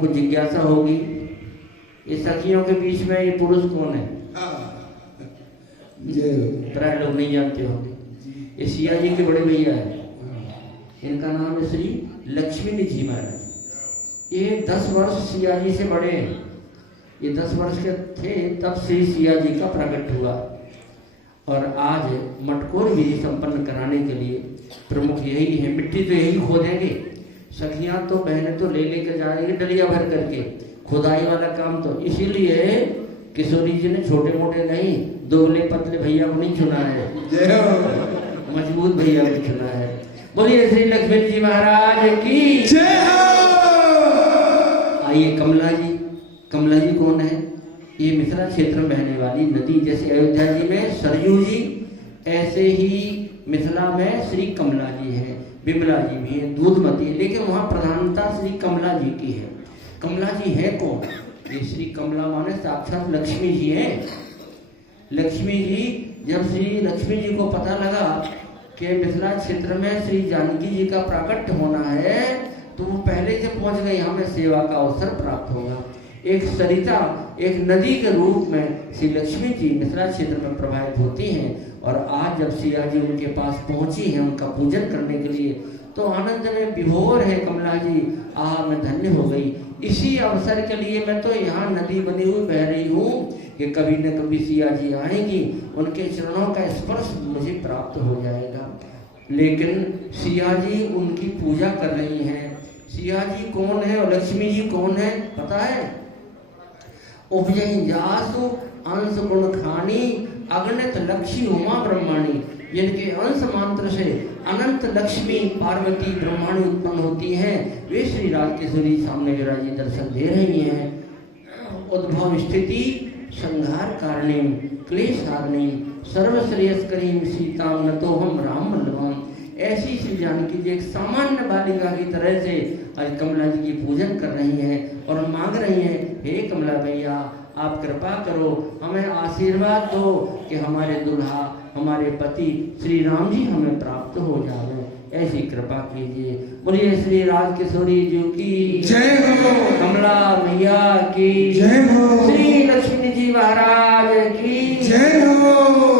को जिज्ञासा होगी, ये सखियों के बीच में ये पुरुष कौन है? प्राय लोग नहीं जानते होंगे। ये सिया जी के बड़े भैया है, इनका नाम है श्री लक्ष्मी जी महाराज। ये 10 वर्ष सिया जी से बड़े हैं। ये 10 वर्ष के थे तब श्री सिया जी का प्रकट हुआ। और आज मटकोर विधि संपन्न कराने के लिए प्रमुख यही है। मिट्टी तो यही खोदेंगे, सखियां तो बहनें तो ले लेकर जाएंगे डलिया भर करके। खुदाई वाला काम तो इसीलिए किशोरी जी ने छोटे मोटे नहीं, दुबले पतले भैया को नहीं चुना है, मजबूत भैया को चुना है। बोलिए श्री लक्ष्मी जी महाराज की जय हो। आइए कमला जी। कमला जी कौन है? ये मिथिला क्षेत्र में बहने वाली नदी, जैसे अयोध्या जी में सरयू जी, ऐसे ही मिथिला में श्री कमला जी है। बिमला जी भी है, दूधमती, लेकिन वहाँ प्रधानता श्री कमला जी की है। कमला जी है कौन? ये श्री कमला माने साक्षात लक्ष्मी जी हैं। लक्ष्मी जी, जब श्री लक्ष्मी जी को पता लगा कि मिथिला क्षेत्र में श्री जानकी जी का प्राकट्य होना है, तो वो पहले से पहुंच गई, हमें सेवा का अवसर प्राप्त होगा। एक सरिता, एक नदी के रूप में श्री लक्ष्मी जी मिथिला क्षेत्र में प्रवाहित होती हैं। और आज जब सिया जी उनके पास पहुंची हैं उनका पूजन करने के लिए, तो आनंद में विभोर है कमला जी। मैं धन्य हो गई। इसी अवसर के लिए मैं तो यहाँ नदी बनी हुई बह रही हूँ कि कभी न कभी सिया जी आएंगी, उनके चरणों का स्पर्श मुझे प्राप्त हो जाएगा। लेकिन सिया जी उनकी पूजा कर रही हैं। सिया जी कौन है और लक्ष्मी जी कौन है पता है? उपजई जासु अंश गुण खानी, अगणित लक्ष्मी उमा ब्रह्माणी। जिनके अंश मात्र से अनंत लक्ष्मी पार्वती ब्रह्माणी उत्पन्न होती हैं, वे श्री राजकेश्वरी सामने विराजी दर्शन दे रही हैं। उद्भव स्थिति संहार कारणीम क्लेश हारणीम सर्वश्रेयस्करीम सीताम नतोहम राम वल्लभम। ऐसी श्री जानकी जी एक सामान्य बालिका की तरह से आज कमला जी की पूजन कर रही हैं और मांग रही हैं, हे कमला भैया आप कृपा करो, हमें आशीर्वाद दो कि हमारे दुल्हा, हमारे पति श्री राम जी हमें प्राप्त हो जाए, ऐसी कृपा कीजिए। बोलिए श्री राजकिशोरी जी की जय हो, कमला मैया की जय हो, श्री लक्ष्मी जी महाराज की जय हो।